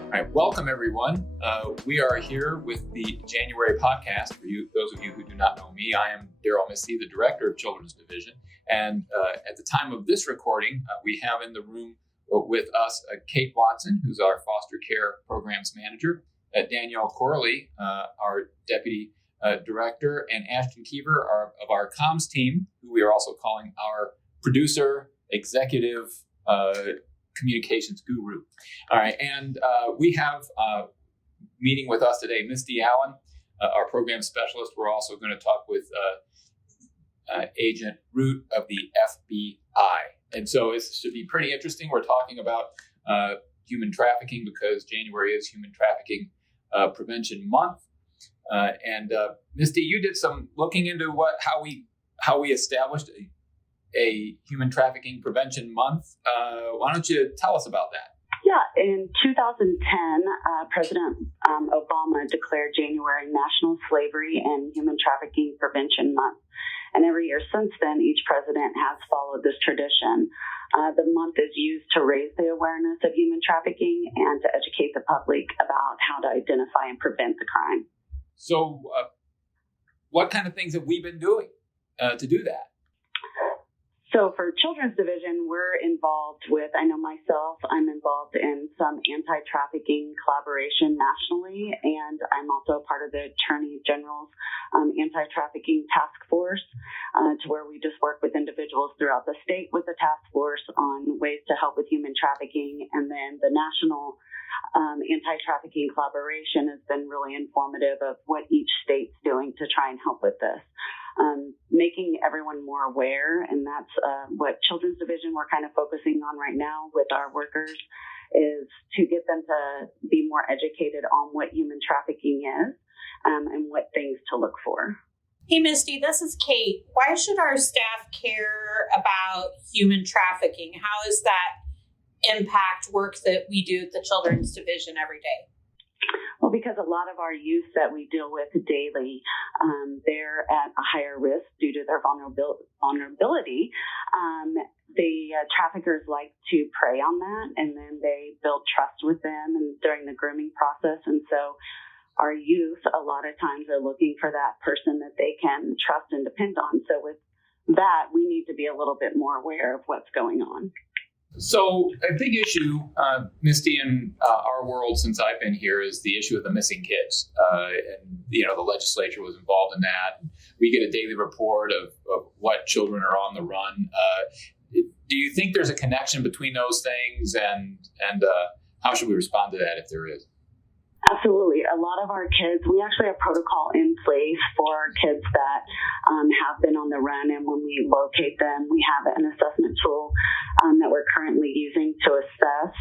All right, welcome everyone. We are here with the January podcast. For you, those of you who do not know me, I am Misty, the Director of Children's Division. And at the time of this recording, we have in the room with us Kate Watson, who's our Foster Care Programs Manager, Danielle Corley, our Deputy Director, and Ashton Keever of our comms team, who we are also calling our producer, executive, communications guru. All right, and we have meeting with us today, Misty Allen, our program specialist. We're also going to talk with Agent Root of the FBI. And so it should be pretty interesting. We're talking about human trafficking because January is Human Trafficking Prevention Month. And Misty, you did some looking into how we established a Human Trafficking Prevention Month. Why don't you tell us about that? Yeah, in 2010, President Obama declared January National Slavery and Human Trafficking Prevention Month. And every year since then, each president has followed this tradition. The month is used to raise the awareness of human trafficking and to educate the public about how to identify and prevent the crime. So what kind of things have we been doing to do that? So for Children's Division, we're involved with, I know myself, I'm involved in some anti-trafficking collaboration nationally, and I'm also part of the Attorney General's anti-trafficking task force, to where we just work with individuals throughout the state with the task force on ways to help with human trafficking. And then the national anti-trafficking collaboration has been really informative of what each state's doing to try and help with this. Making everyone more aware, and that's what Children's Division we're kind of focusing on right now with our workers, is to get them to be more educated on what human trafficking is and what things to look for. Hey, Misty, this is Kate. Why should our staff care about human trafficking? How does that impact work that we do at the Children's Division every day? Well, because a lot of our youth that we deal with daily, they're at a higher risk due to their vulnerability. The traffickers like to prey on that, and then they build trust with them and during the grooming process. And so our youth, a lot of times, are looking for that person that they can trust and depend on. So with that, we need to be a little bit more aware of what's going on. So a big issue, Misty, in our world since I've been here is the issue of the missing kids. And, the legislature was involved in that. We get a daily report of what children are on the run. Do you think there's a connection between those things, and how should we respond to that if there is? Absolutely. A lot of our kids, we actually have protocol in place for kids that have been on the run. And when we locate them, we have an assessment tool that we're currently using to assess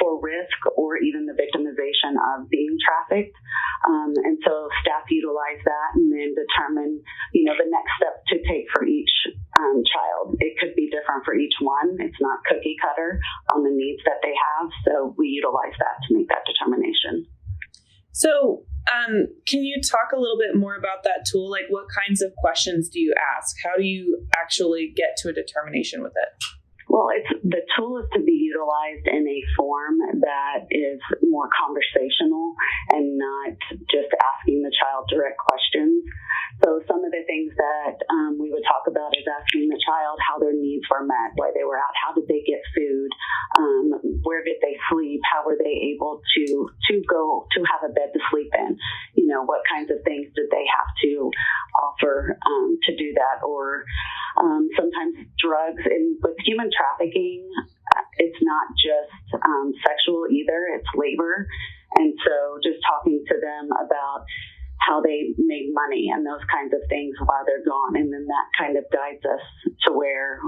for risk or even the victimization of being trafficked. And so staff utilize that and then determine, the next step to take for each child. It could be different for each one. It's not cookie cutter on the needs that they have. So we utilize that to make that determination. So can you talk a little bit more about that tool? Like, what kinds of questions do you ask? How do you actually get to a determination with it? Well, the tool is to be utilized in a form that is more conversational and not just asking the child direct questions. So some of the things that we would talk about is asking the child how their needs were met, why they were out, how did they get food, where did they sleep, how were they able to go to have a bed to sleep in, what kinds of things did they have to offer to do that, or sometimes drugs. And with human trafficking, it's not just sexual either, it's labor. And so just talking to them about how they made money and those kinds of things while they're gone. And then that kind of guides us to where,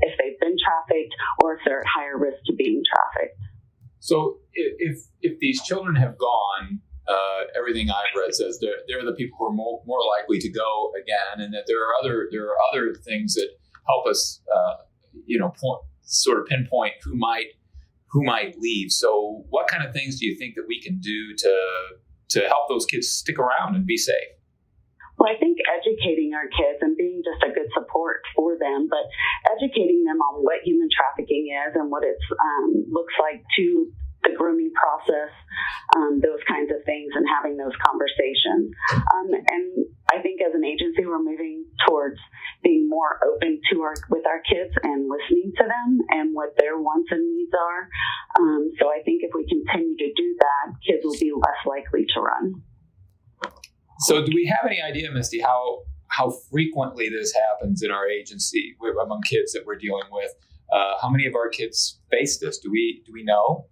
if they've been trafficked or if they're at higher risk to being trafficked. So if these children have gone, everything I've read says they're the people who are more likely to go again, and that there are other things that help us, sort of pinpoint who who might leave. So what kind of things do you think that we can do to help those kids stick around and be safe? Well, I think educating our kids and being just a good support for them, but educating them on what human trafficking is and what it looks like to the grooming process, those kinds of things, and having those conversations. And I think as an agency, we're moving towards being more open with our kids and listening to them and what their wants and needs are. So I think if we continue to do that, kids will be less likely to run. So do we have any idea, Misty, how frequently this happens in our agency among kids that we're dealing with? How many of our kids face this? Do we know?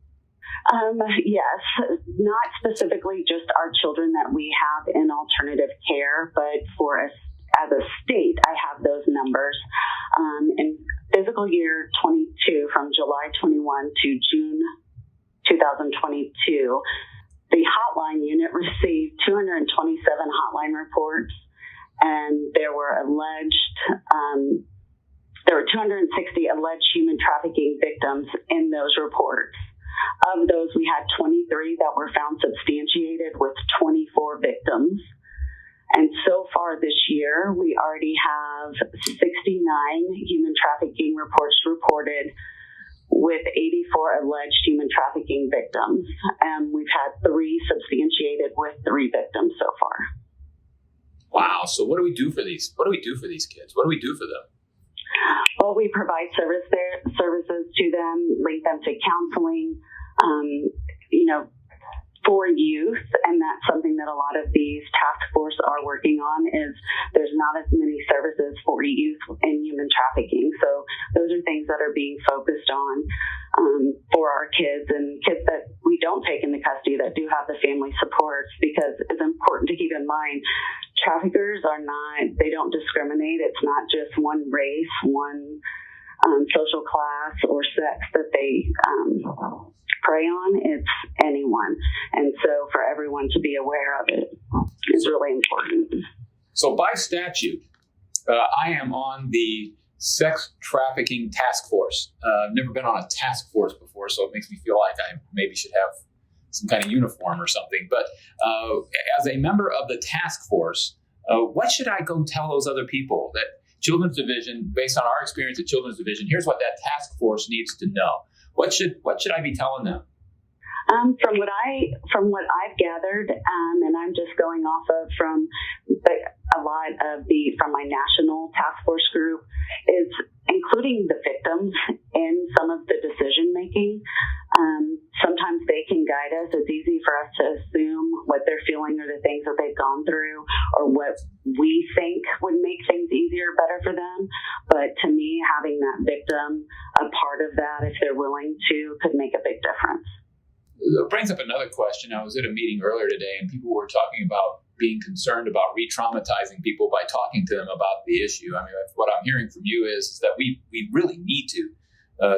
Yes, not specifically just our children that we have in alternative care, but for us as a state, I have those numbers. In fiscal year 22, from July 21 to June 2022, the hotline unit received 227 hotline reports, and there were 260 alleged human trafficking victims in those reports. Of those, we had 23 that were found substantiated with 24 victims. And so far this year, we already have 69 human trafficking reports reported with 84 alleged human trafficking victims. And we've had 3 substantiated with 3 victims so far. Wow. So what do we do for these? What do we do for these kids? What do we do for them? Well, we provide services to them, link them to counseling, for youth, and that's something that a lot of these task force are working on. Is there's not as many services for youth in human trafficking, so those are things that are being focused on for our kids and kids that we don't take into custody that do have the family supports, because it's important to keep in mind traffickers they don't discriminate. It's not just one race, one social class or sex that they prey on. It's anyone. And so for everyone to be aware of it is really important. So by statute, I am on the sex trafficking task force. I've never been on a task force before, so it makes me feel like I maybe should have some kind of uniform or something. But as a member of the task force, what should I go tell those other people? That Children's Division, based on our experience at Children's Division, here's what that task force needs to know. What should I be telling them? From what I've gathered, and I'm just going off of from my national task force group, is including the victims in some of the decision making. Sometimes they can guide us. It's easy for us to assume what they're feeling or the things that they've gone through or what we think would make things easier, better for them. But to me, having that victim a part of that, if they're willing to, could make a big difference. It brings up another question. I was at a meeting earlier today, and people were talking about being concerned about re-traumatizing people by talking to them about the issue. I mean, what I'm hearing from you is that we really need to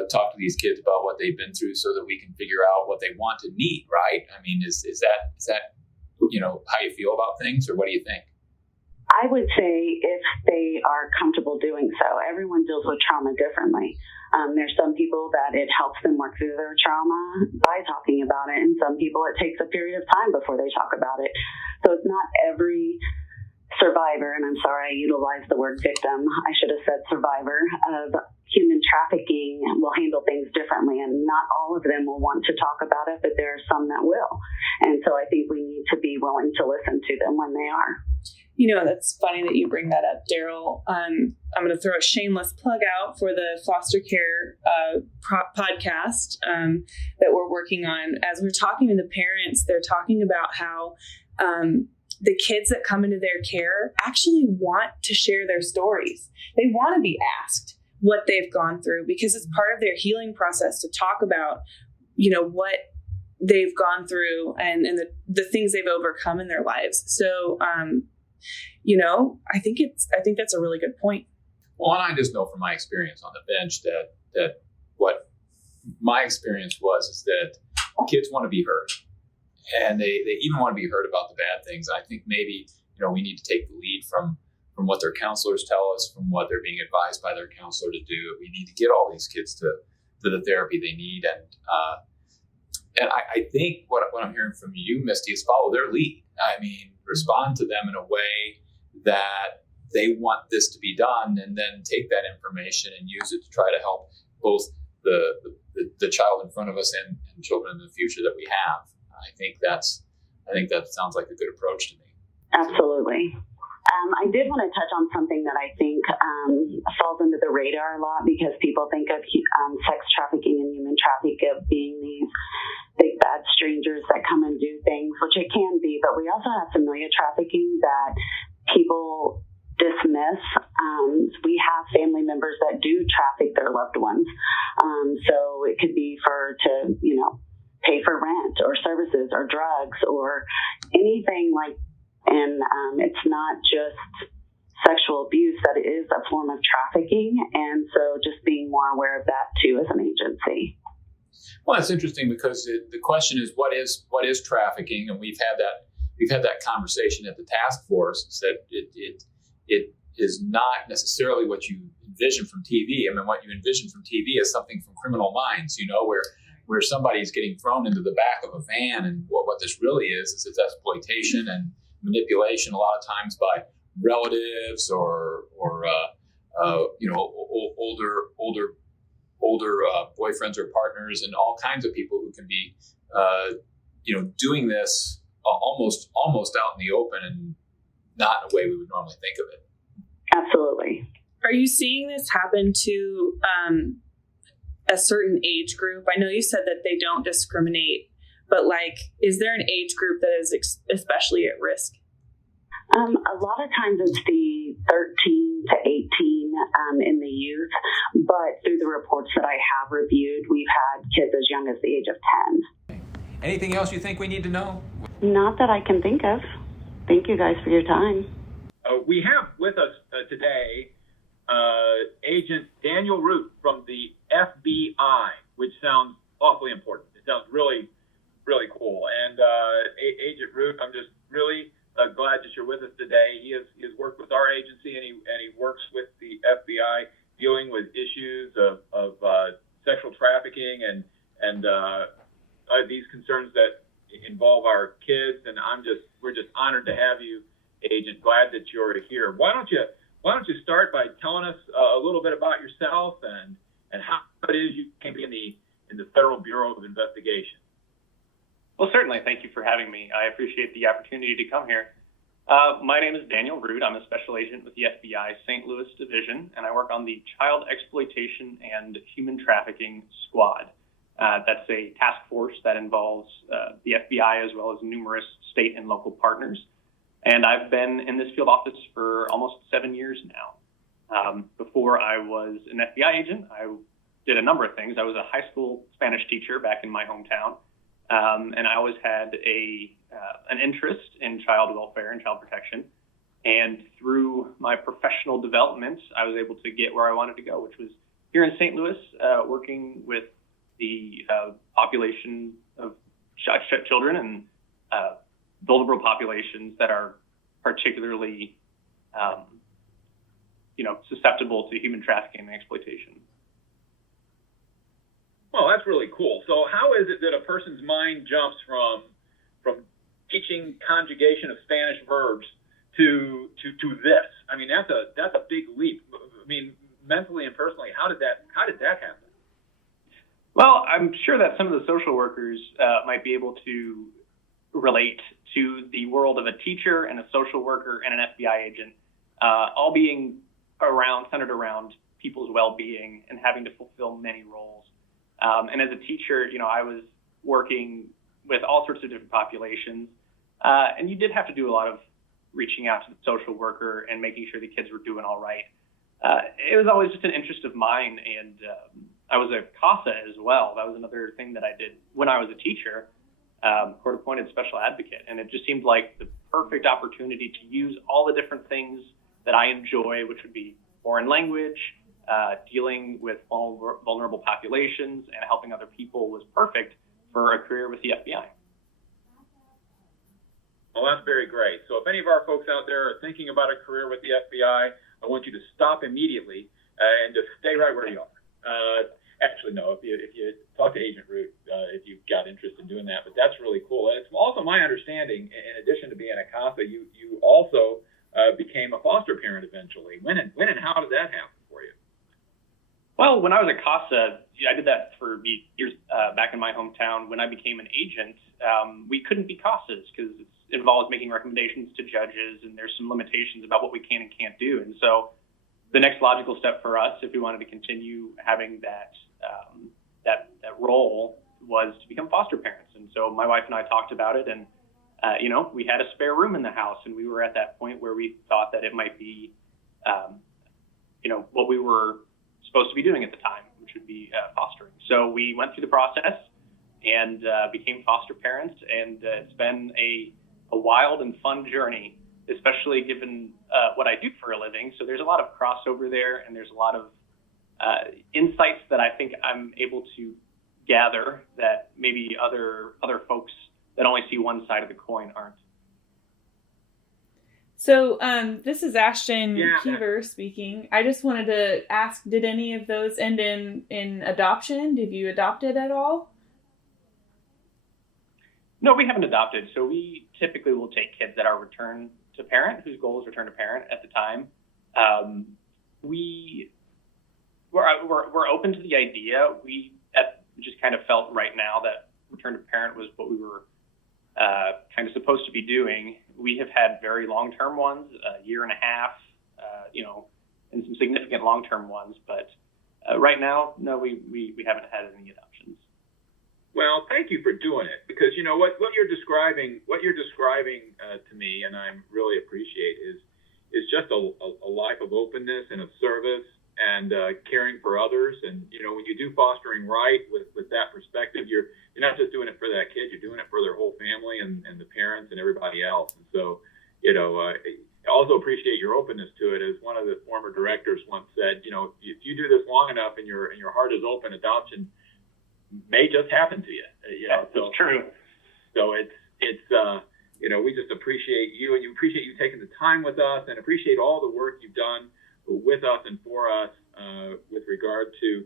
talk to these kids about what they've been through so that we can figure out what they want and need, right? I mean, is that how you feel about things, or what do you think? I would say if they are comfortable doing so. Everyone deals with trauma differently. There's some people that it helps them work through their trauma by talking about it, and some people it takes a period of time before they talk about it. So it's not every survivor, and I'm sorry I utilized the word victim, I should have said survivor, of human trafficking will handle things differently, and not all of them will want to talk about it, but there are some that will. And so I think we need to be willing to listen to them when they are. That's funny that you bring that up, Daryl. I'm going to throw a shameless plug out for the foster care podcast that we're working on. As we're talking to the parents, they're talking about how the kids that come into their care actually want to share their stories. They want to be asked what they've gone through, because it's part of their healing process to talk about, what they've gone through and the things they've overcome in their lives. So, I think that's a really good point. Well, and I just know from my experience on the bench that what my experience was is that kids want to be heard, and they even want to be heard about the bad things. I think maybe we need to take the lead from what their counselors tell us, from what they're being advised by their counselor to do. We need to get all these kids to the therapy they need. And I think what I'm hearing from you, Misty, is follow their lead. I mean, respond to them in a way that they want this to be done, and then take that information and use it to try to help both the child in front of us and children in the future that we have. I think that sounds like a good approach to me. Absolutely. I did want to touch on something that I think falls under the radar a lot, because people think of sex trafficking and human trafficking of being these big bad strangers that come and do things, which it can be, but we also have familiar trafficking that people dismiss. We have family members that do traffic their loved ones. So it could be to pay for rent or services or drugs or anything like. And it's not just sexual abuse, that it is a form of trafficking. And so just being more aware of that too as an agency. Well, it's interesting because the question is what is trafficking, and we've had that conversation at the task force. Is that it is not necessarily what you envision from TV. I mean, what you envision from TV is something from Criminal Minds, where somebody's getting thrown into the back of a van, and what this really is it's exploitation and manipulation, a lot of times by relatives or older boyfriends or partners, and all kinds of people who can be doing this almost out in the open, and not in a way we would normally think of it. Absolutely. Are you seeing this happen to a certain age group? I know you said that they don't discriminate, but is there an age group that is especially at risk? A lot of times it's the 13 to 18 in the youth, but through the reports that I have reviewed, we've had kids as young as the age of 10. Anything else you think we need to know? Not that I can think of. Thank you guys for your time. We have with us today Agent Daniel Root from the FBI, which sounds awfully important. It sounds really, really cool. And Agent Root, I'm just really glad that you're with us today. He has worked with our agency, and he works with the FBI dealing with issues of sexual trafficking and these concerns that involve our kids. And we're just honored to have you, Agent. Glad that you're here. Why don't you start by telling us a little bit about yourself and how it is you came to be in the Federal Bureau of Investigation? Well, certainly. Thank you for having me. I appreciate the opportunity to come here. My name is Daniel Root. I'm a special agent with the FBI St. Louis Division, and I work on the Child Exploitation and Human Trafficking Squad. That's a task force that involves the FBI as well as numerous state and local partners. And I've been in this field office for almost 7 years now. Before I was an FBI agent, I did a number of things. I was a high school Spanish teacher back in my hometown. And I always had an interest in child welfare and child protection. And through my professional development, I was able to get where I wanted to go, which was here in St. Louis, working with the population of children and vulnerable populations that are particularly, susceptible to human trafficking and exploitation. Well, that's really cool. So how is it that a person's mind jumps from teaching conjugation of Spanish verbs to this? I mean, that's a big leap. I mean, mentally and personally, how did that happen? Well, I'm sure that some of the social workers might be able to relate to the world of a teacher and a social worker and an FBI agent, all being centered around people's well-being and having to fulfill many roles. And as a teacher, I was working with all sorts of different populations, and you did have to do a lot of reaching out to the social worker and making sure the kids were doing all right. It was always just an interest of mine, and I was a CASA as well. That was another thing that I did when I was a teacher, court-appointed special advocate, and it just seemed like the perfect opportunity to use all the different things that I enjoy, which would be foreign language, dealing with vulnerable populations, and helping other people was perfect for a career with the FBI. Well, that's very great. So if any of our folks out there are thinking about a career with the FBI, I want you to stop immediately and just stay right where you are. actually, no. If you talk to Agent Root, if you've got interest in doing that, but that's really cool. And it's also my understanding, in addition to being a CASA, you also became a foster parent eventually. When and how did that happen for you? Well, when I was at CASA, I did that for years back in my hometown. When I became an agent, we couldn't be CASAs because it involves making recommendations to judges, and there's some limitations about what we can and can't do. And so the next logical step for us, if we wanted to continue having that role, was to become foster parents. And so my wife and I talked about it, and we had a spare room in the house, and we were at that point where we thought that it might be, what we were supposed to be doing at the time, which would be fostering. So we went through the process and became foster parents, and it's been a wild and fun journey, especially given what I do for a living. So there's a lot of crossover there, and there's a lot of insights that I think I'm able to gather that maybe other folks that only see one side of the coin aren't. So this is Ashton Keever speaking. I just wanted to ask, did any of those end in adoption? Did you adopt it at all? No, we haven't adopted. So we typically will take kids that are return to parent, whose goal is return to parent at the time. We're open to the idea. We just kind of felt right now that return to parent was what we were kind of supposed to be doing. We have had very long-term ones, a year and a half, and some significant long-term ones. But right now, no, we haven't had any adoptions. Well, thank you for doing it, because what you're describing to me, and I really appreciate, is just a life of openness and of service and caring for others. And when you do fostering right with that perspective, you're not just doing it for that kid, you're doing it for their whole family and the parents and everybody else. And so, I also appreciate your openness to it. As one of the former directors once said, if you do this long enough and your heart is open, adoption may just happen to you. That's true. So it's we just appreciate you, and you appreciate you taking the time with us, and appreciate all the work you've done with us and for us with regard to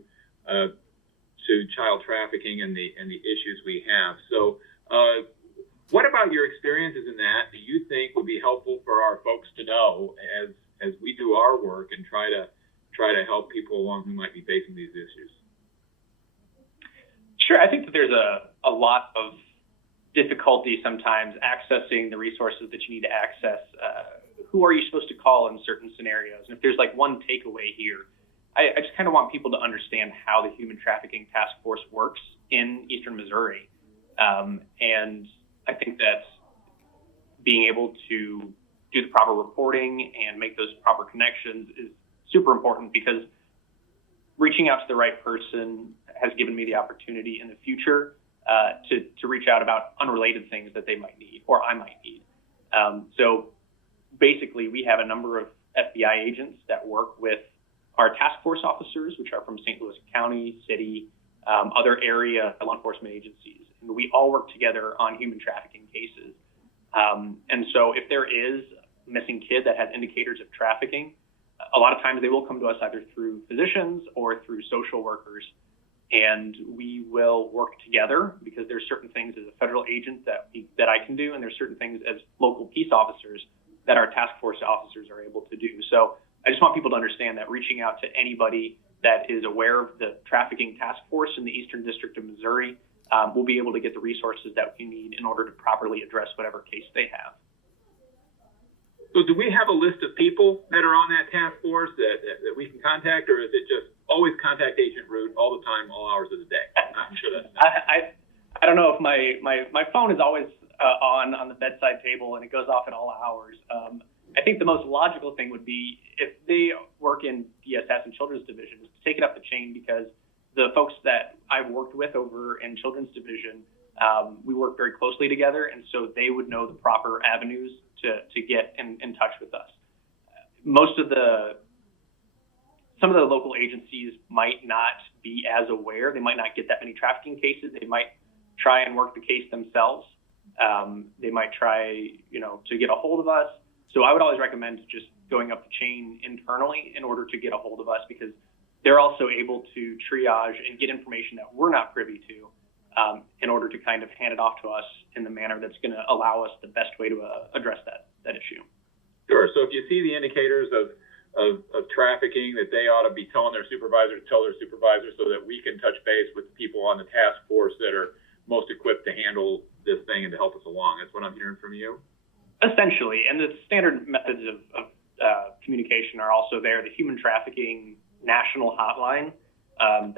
child trafficking and the issues we have. So what about your experiences in that do you think would be helpful for our folks to know as we do our work and try to help people along who might be facing these issues? Sure. I think that there's a lot of difficulty sometimes accessing the resources that you need to access. Who are you supposed to call in certain scenarios? And if there's one takeaway here, I just kind of want people to understand how the Human Trafficking Task Force works in Eastern Missouri. And I think that being able to do the proper reporting and make those proper connections is super important, because reaching out to the right person has given me the opportunity in the future to reach out about unrelated things that they might need or I might need. So basically, we have a number of FBI agents that work with our task force officers, which are from St. Louis County, city, other area law enforcement agencies. And we all work together on human trafficking cases. And so if there is a missing kid that has indicators of trafficking, a lot of times they will come to us either through physicians or through social workers. And we will work together, because there's certain things as a federal agent that I can do, and there's certain things as local peace officers that our task force officers are able to do. So I just want people to understand that reaching out to anybody that is aware of the Trafficking Task Force in the Eastern District of Missouri will be able to get the resources that we need in order to properly address whatever case they have. So do we have a list of people that are on that task force that we can contact, or is it just always contact Agent Root all the time, all hours of the day? I'm sure that's not. I don't know if my phone is always on the bedside table and it goes off at all hours. I think the most logical thing would be, if they work in DSS and Children's Division, is to take it up the chain, because the folks that I've worked with over in Children's Division, we work very closely together, and so they would know the proper avenues to get in touch with us. Some of the local agencies might not be as aware. They might not get that many trafficking cases. They might try and work the case themselves. They might try, to get a hold of us. So I would always recommend just going up the chain internally in order to get a hold of us, because they're also able to triage and get information that we're not privy to in order to kind of hand it off to us in the manner that's going to allow us the best way to address that issue. Sure. So if you see the indicators of trafficking, that they ought to be telling their supervisor to tell their supervisor, so that we can touch base with the people on the task force that are most equipped to handle this thing and to help us along. That's what I'm hearing from you. Essentially, and the standard methods of communication are also there. The human trafficking national hotline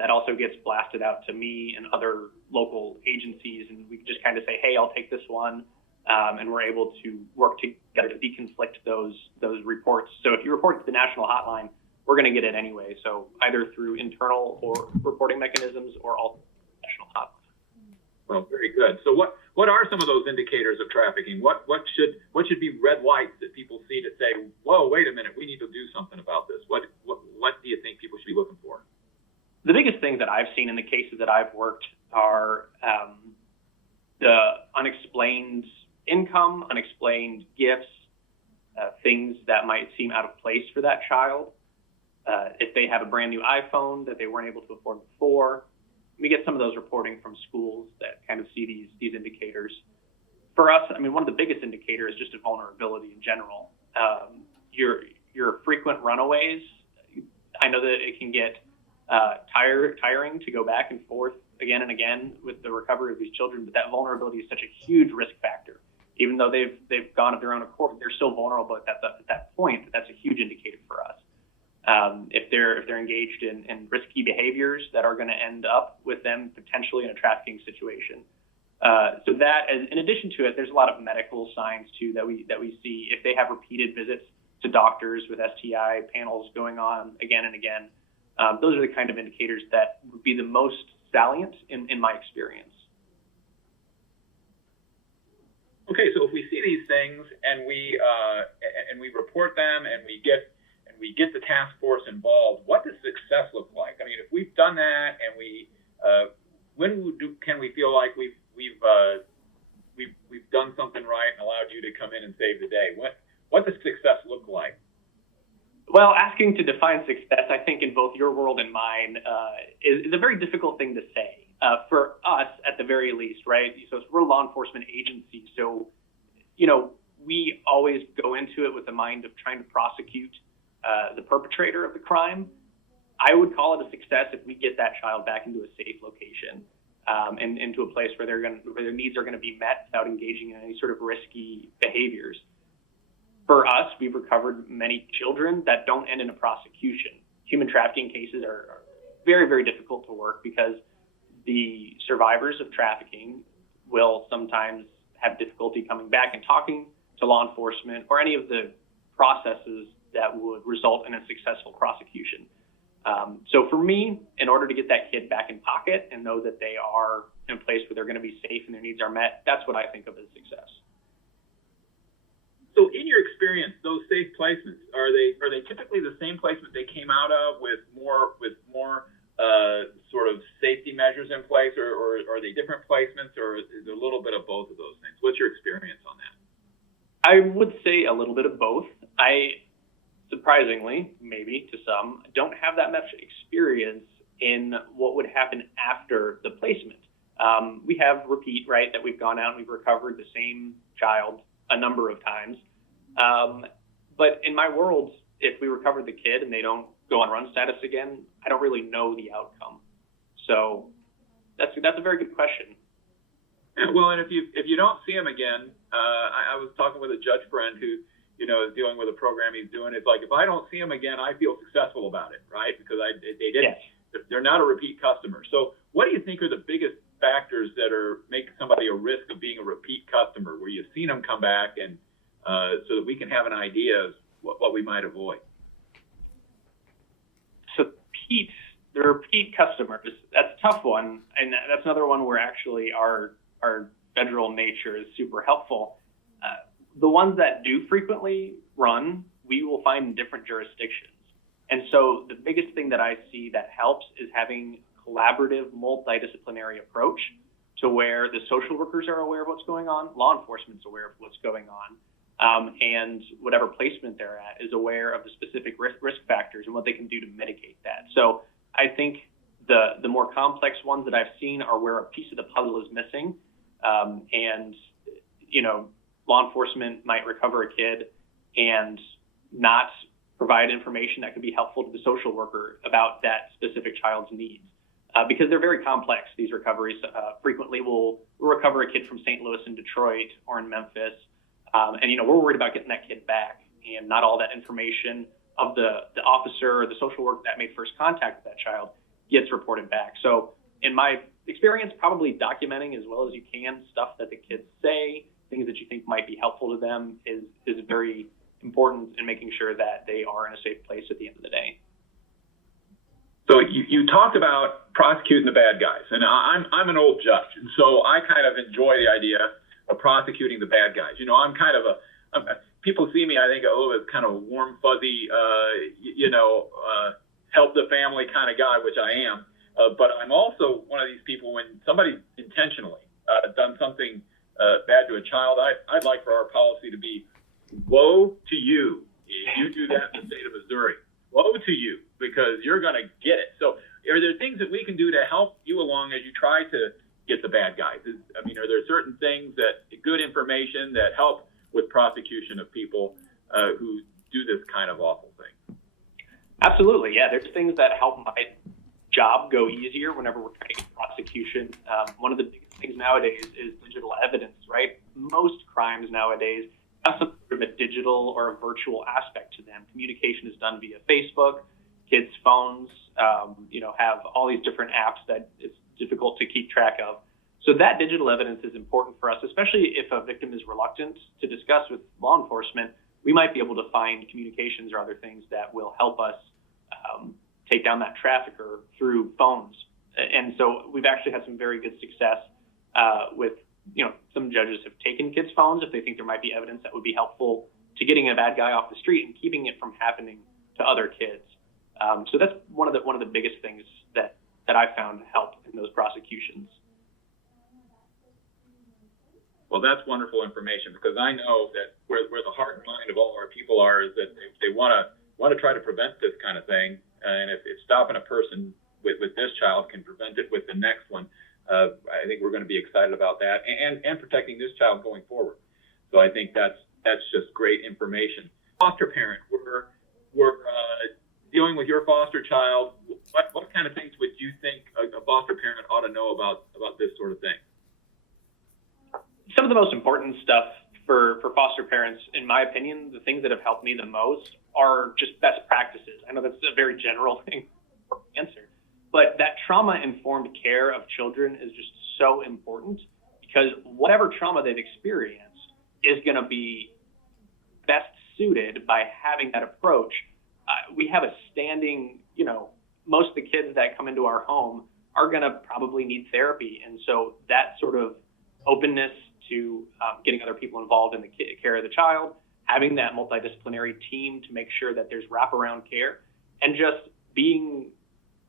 that also gets blasted out to me and other local agencies, and we just kind of say, hey, I'll take this one. And we're able to work together to deconflict those reports. So if you report to the national hotline, we're going to get it anyway. So either through internal or reporting mechanisms or all national hotline. Well, very good. So what are some of those indicators of trafficking? What should be red lights that people see to say, whoa, wait a minute, we need to do something about this? What do you think people should be looking for? The biggest things that I've seen in the cases that I've worked are the unexplained income, unexplained gifts, things that might seem out of place for that child. If they have a brand new iPhone that they weren't able to afford before, we get some of those reporting from schools that kind of see these indicators. For us, I mean, one of the biggest indicators is just a vulnerability in general. Your frequent runaways, I know that it can get tiring to go back and forth again and again with the recovery of these children, but that vulnerability is such a huge risk factor. Even though they've gone of their own accord, they're still vulnerable at that point. That's a huge indicator for us. If they're engaged in risky behaviors that are going to end up with them potentially in a trafficking situation. So that, in addition to it, there's a lot of medical signs too that we see. If they have repeated visits to doctors with STI panels going on again and again, those are the kind of indicators that would be the most salient in my experience. Okay, so if we see these things and we report them and we get the task force involved, what does success look like? I mean, if we've done that and can we feel like we've done something right and allowed you to come in and save the day? What does success look like? Well, asking to define success, I think in both your world and mine, is a very difficult thing to say. For us, at the very least, right? So we're a law enforcement agency, so we always go into it with the mind of trying to prosecute the perpetrator of the crime. I would call it a success if we get that child back into a safe location and into a place where their needs are going to be met without engaging in any sort of risky behaviors. For us, we've recovered many children that don't end in a prosecution. Human trafficking cases are very, very difficult to work because the survivors of trafficking will sometimes have difficulty coming back and talking to law enforcement or any of the processes that would result in a successful prosecution. So for me, in order to get that kid back in pocket and know that they are in a place where they're going to be safe and their needs are met, that's what I think of as success. So in your experience, those safe placements, are they typically the same placement they came out of with more sort of safety measures in place, or are they different placements, or is there a little bit of both of those things? What's your experience on that? I would say a little bit of both. I, surprisingly, maybe to some, don't have that much experience in what would happen after the placement. We have repeat, right, that we've gone out and we've recovered the same child a number of times. But in my world, if we recovered the kid and they don't go on run status again, I don't really know the outcome. So that's a very good question. Yeah, well, and if you don't see him again, I was talking with a judge friend who, is dealing with a program he's doing. It's like, if I don't see him again, I feel successful about it, right? Because they didn't. Yes. They're not a repeat customer. So what do you think are the biggest factors that make somebody a risk of being a repeat customer, where you've seen them come back, and so that we can have an idea of what we might avoid? So the repeat customers, that's a tough one, and that's another one where actually our federal nature is super helpful. The ones that do frequently run, we will find in different jurisdictions. And so the biggest thing that I see that helps is having collaborative, multidisciplinary approach to where the social workers are aware of what's going on, law enforcement's aware of what's going on, and whatever placement they're at is aware of the specific risk factors and what they can do to mitigate that. So I think the more complex ones that I've seen are where a piece of the puzzle is missing. And, law enforcement might recover a kid and not provide information that could be helpful to the social worker about that specific child's needs. Because they're very complex, these recoveries. Frequently we'll recover a kid from St. Louis and Detroit or in Memphis. And we're worried about getting that kid back, and not all that information of the officer or the social worker that made first contact with that child gets reported back. So in my experience, probably documenting as well as you can stuff that the kids say, things that you think might be helpful to them is very important in making sure that they are in a safe place at the end of the day. So you talked about prosecuting the bad guys, and I'm an old judge, and so I kind of enjoy the idea of prosecuting the bad guys. I'm kind of people see me, I think, a little bit kind of a warm, fuzzy, help the family kind of guy, which I am. But I'm also one of these people, when somebody intentionally done something bad to a child, I'd like for our policy to be, woe to you if you do that in the state of Missouri. Woe to you, because you're going to get it. So are there things that we can do to help you along as you try to get the bad guys? Are there certain things, good information that help with prosecution of people who do this kind of awful thing? Absolutely, yeah. There's things that help my job go easier whenever we're trying to get prosecution. One of the biggest things nowadays is digital evidence, right? Most crimes nowadays have some sort of a digital or a virtual aspect to them. Communication is done via Facebook. Kids' phones, have all these different apps that it's difficult to keep track of. So that digital evidence is important for us, especially if a victim is reluctant to discuss with law enforcement. We might be able to find communications or other things that will help us take down that trafficker through phones. And so we've actually had some very good success with, some judges have taken kids' phones if they think there might be evidence that would be helpful to getting a bad guy off the street and keeping it from happening to other kids. So that's one of the biggest things that I found help in those prosecutions. Well, that's wonderful information, because I know that where the heart and mind of all our people are is that they want to try to prevent this kind of thing. And if stopping a person with this child can prevent it with the next one, I think we're going to be excited about that, and protecting this child going forward. So I think that's just great information. Foster parent, we're dealing with your foster child. What kind of things would you think a foster parent ought to know about this sort of thing? Some of the most important stuff for foster parents, in my opinion, the things that have helped me the most are just best practices. I know that's a very general thing to answer, but that trauma-informed care of children is just so important, because whatever trauma they've experienced is going to be best suited by having that approach. We have a standing, most of the kids that come into our home are going to probably need therapy. And so that sort of openness to getting other people involved in the care of the child, having that multidisciplinary team to make sure that there's wraparound care, and just being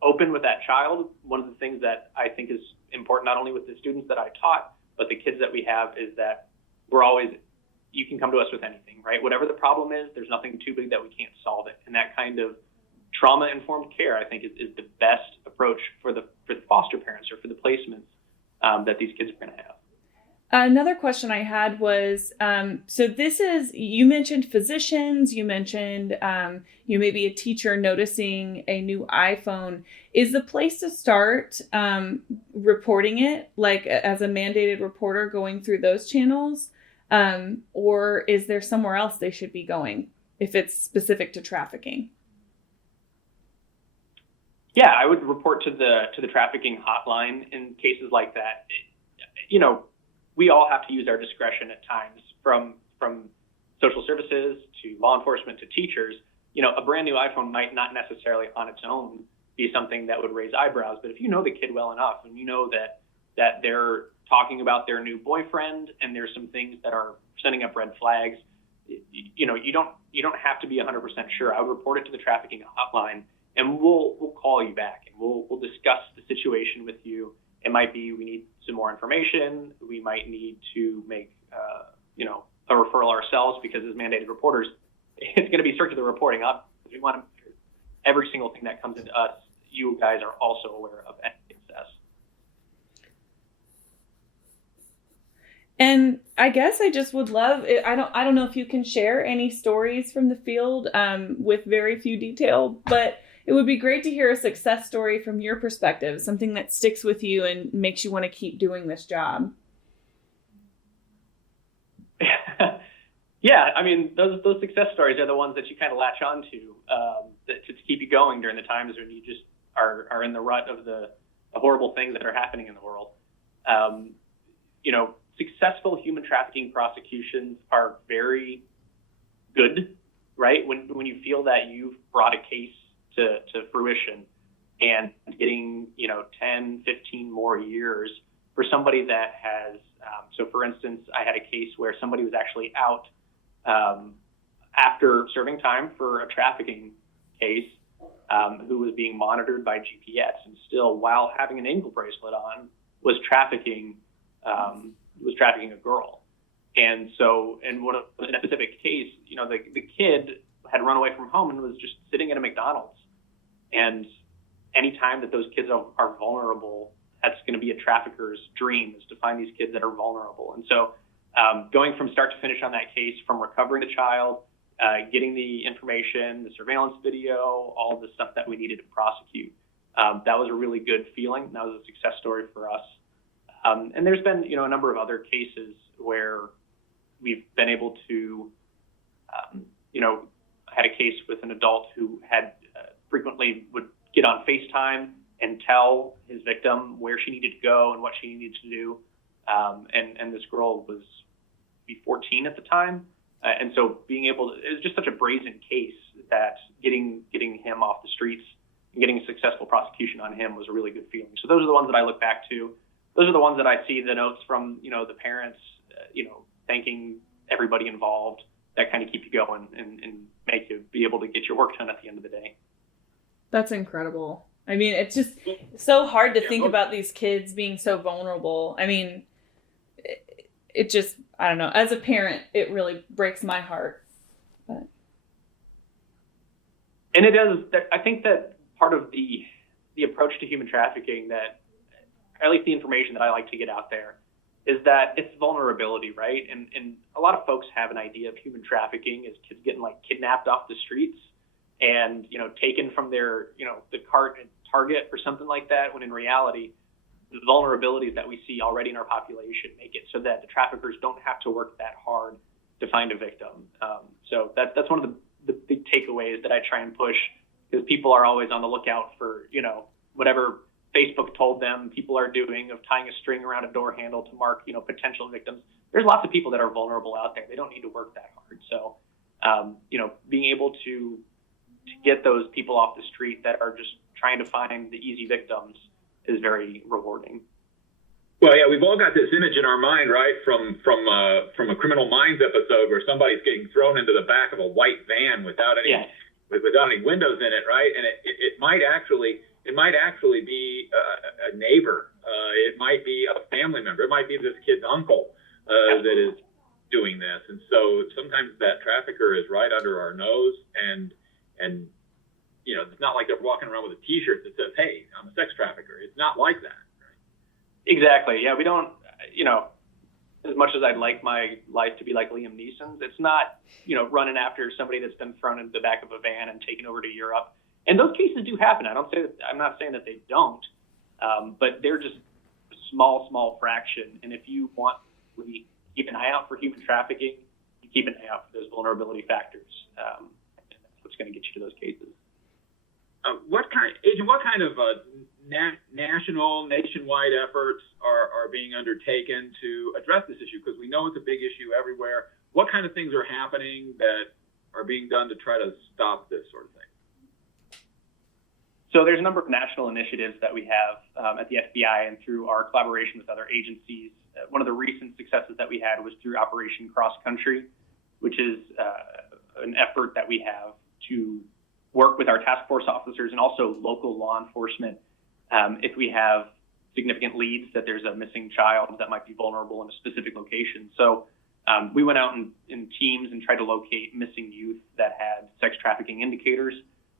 open with that child. One of the things that I think is important, not only with the students that I taught, but the kids that we have, is that you can come to us with anything, right? Whatever the problem is, there's nothing too big that we can't solve it. And that kind of trauma-informed care, I think, is the best approach for the foster parents or for the placements that these kids are going to have. Another question I had was, you mentioned physicians, you mentioned you may be a teacher noticing a new iPhone. Is the place to start reporting it, like as a mandated reporter going through those channels? Or is there somewhere else they should be going if it's specific to trafficking? Yeah, I would report to the trafficking hotline in cases like that. We all have to use our discretion at times, from social services to law enforcement to teachers. A brand new iPhone might not necessarily on its own be something that would raise eyebrows, but if you know the kid well enough and you know that they're talking about their new boyfriend and there's some things that are sending up red flags, you don't have to be 100% sure. I would report it to the trafficking hotline, and we'll call you back and we'll discuss the situation with you. It might be we need some more information. We might need to make a referral ourselves, because as mandated reporters, it's going to be circular reporting up. We want to every single thing that comes into us, you guys are also aware of any success. And I guess I just would love, I don't know if you can share any stories from the field with very few detail, but it would be great to hear a success story from your perspective, something that sticks with you and makes you want to keep doing this job. Yeah, I mean, those success stories are the ones that you kind of latch on to keep you going during the times when you just are in the rut of the horrible things that are happening in the world. Successful human trafficking prosecutions are very good, right? When you feel that you've brought a case to fruition and getting, 10, 15 more years for somebody that has, so for instance, I had a case where somebody was actually out after serving time for a trafficking case who was being monitored by GPS and still, while having an ankle bracelet on, was trafficking a girl. And so in a specific case, the kid had run away from home and was just sitting at a McDonald's. And anytime that those kids are vulnerable, that's going to be a trafficker's dream, is to find these kids that are vulnerable. And so going from start to finish on that case, from recovering the child, getting the information, the surveillance video, all the stuff that we needed to prosecute, that was a really good feeling. That was a success story for us. And there's been, a number of other cases where we've been able to, I had a case with an adult who had frequently would get on FaceTime and tell his victim where she needed to go and what she needed to do. And this girl was maybe 14 at the time. And so it was just such a brazen case that getting him off the streets and getting a successful prosecution on him was a really good feeling. So those are the ones that I look back to. Those are the ones that I see the notes from, the parents, thanking everybody involved, that kind of keep you going and make you be able to get your work done at the end of the day. That's incredible. I mean, it's just so hard to think about these kids being so vulnerable. I mean, it just, I don't know. As a parent, it really breaks my heart. But. And it does. I think that part of the approach to human trafficking, that at least the information that I like to get out there, is that it's vulnerability, right? And a lot of folks have an idea of human trafficking as kids getting kidnapped off the streets and, taken from their, the cart at Target or something like that, when in reality, the vulnerabilities that we see already in our population make it so that the traffickers don't have to work that hard to find a victim. So that's one of the big takeaways that I try and push, because people are always on the lookout for, whatever Facebook told them people are doing, of tying a string around a door handle to mark, potential victims. There's lots of people that are vulnerable out there. They don't need to work that hard. So, being able to get those people off the street that are just trying to find the easy victims is very rewarding. Well, yeah, we've all got this image in our mind, right, from a Criminal Minds episode where somebody's getting thrown into the back of a white van without any windows in it, right? And it might actually be a neighbor. It might be a family member. It might be this kid's uncle that is doing this. And so sometimes that trafficker is right under our nose, and it's not like they're walking around with a T-shirt that says, "Hey, I'm a sex trafficker." It's not like that. Right? Exactly. Yeah, we don't. As much as I'd like my life to be like Liam Neeson's, it's not, running after somebody that's been thrown into the back of a van and taken over to Europe. And those cases do happen. I'm not saying that they don't, but they're just a small fraction. And if you want to keep an eye out for human trafficking, you keep an eye out for those vulnerability factors. And that's what's going to get you to those cases. What kind of nationwide efforts are being undertaken to address this issue? Because we know it's a big issue everywhere. What kind of things are happening that are being done to try to stop this sort of thing? So there's a number of national initiatives that we have at the FBI and through our collaboration with other agencies. One of the recent successes that we had was through Operation Cross Country, which is an effort that we have to work with our task force officers and also local law enforcement if we have significant leads that there's a missing child that might be vulnerable in a specific location. So we went out in teams and tried to locate missing youth that had sex trafficking indicators.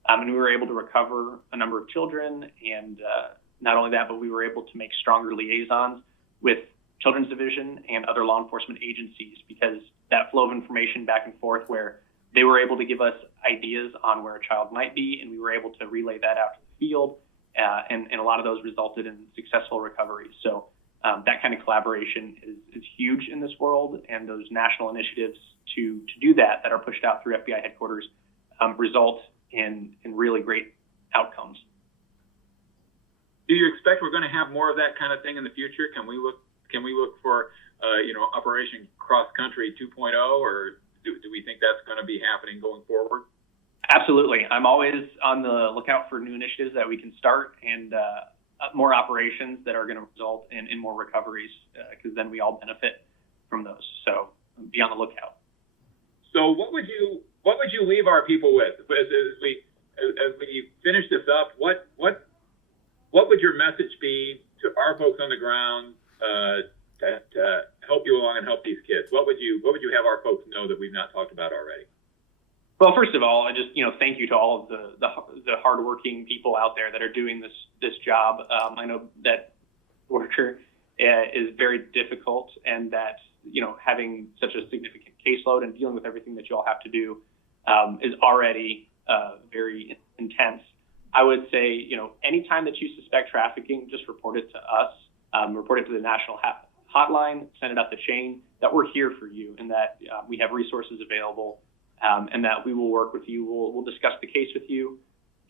And we were able to recover a number of children. And not only that, but we were able to make stronger liaisons with Children's Division and other law enforcement agencies, because that flow of information back and forth where they were able to give us ideas on where a child might be, and we were able to relay that out to the field. And a lot of those resulted in successful recoveries. So that kind of collaboration is huge in this world, and those national initiatives to do that are pushed out through FBI headquarters result in really great outcomes. Do you expect we're going to have more of that kind of thing in the future? Can we look for Operation Cross Country 2.0, or do we think that's going to be happening going forward? Absolutely. I'm always on the lookout for new initiatives that we can start, and more operations that are going to result in more recoveries, because then we all benefit from those. So be on the lookout. So what would you leave our people with as we finish this up? What would your message be to our folks on the ground to help you along and help these kids? What would you have our folks know that we've not talked about already? Well, first of all, I just thank you to all of the hardworking people out there that are doing this job. I know that worker is very difficult, and that having such a significant caseload and dealing with everything that you all have to do is already very intense. I would say anytime that you suspect trafficking, just report it to us. Report it to the national hotline. Send it up the chain. That we're here for you, and that we have resources available. And that we will work with you. We'll discuss the case with you,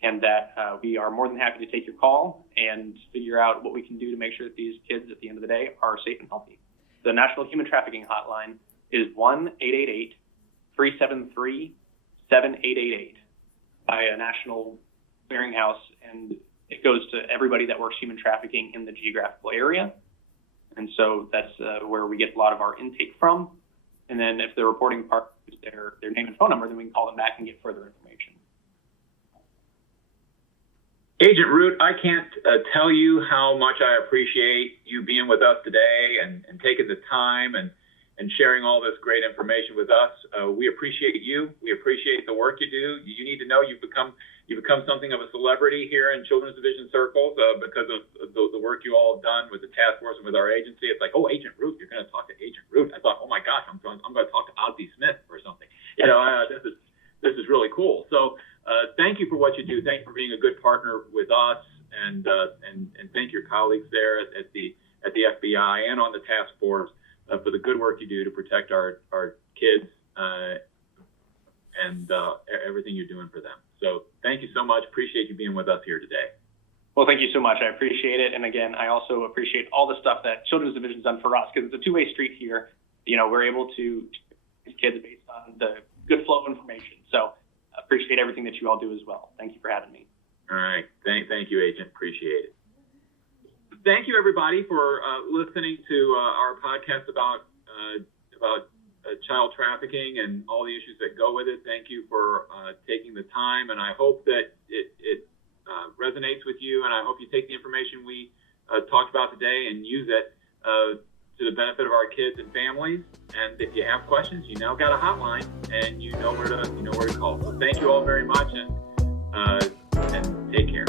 and that we are more than happy to take your call and figure out what we can do to make sure that these kids at the end of the day are safe and healthy. The National Human Trafficking Hotline is 1-888-373-7888 by a national clearinghouse, and it goes to everybody that works human trafficking in the geographical area. And so that's where we get a lot of our intake from. And then if the reporting part is their name and phone number, then we can call them back and get further information. Agent Root, I can't tell you how much I appreciate you being with us today and taking the time and sharing all this great information with us. We appreciate you. We appreciate the work you do. You need to know you've become something of a celebrity here in Children's Division circles because of the work you all have done with the task force and with our agency. It's like, oh, Agent Root, you're going to talk to Agent Root. I thought, oh my gosh, I'm going to talk to Ozzie Smith or something. This is really cool. So thank you for what you do. Thank you for being a good partner with us, and thank your colleagues there at the FBI and on the task force for the good work you do to protect our kids and everything you're doing for them. So thank you so much. Appreciate you being with us here today. Well, thank you so much. I appreciate it. And again, I also appreciate all the stuff that Children's Division's done for us, because it's a two-way street here. We're able to teach kids based on the good flow of information. So I appreciate everything that you all do as well. Thank you for having me. All right. Thank you, Agent. Appreciate it. Thank you, everybody, for listening to our podcast about child trafficking and all the issues that go with it. Thank you for taking the time, and I hope that it resonates with you, and I hope you take the information we talked about today and use it to the benefit of our kids and families. And if you have questions, you now got a hotline, and you know where to call. So thank you all very much, and take care.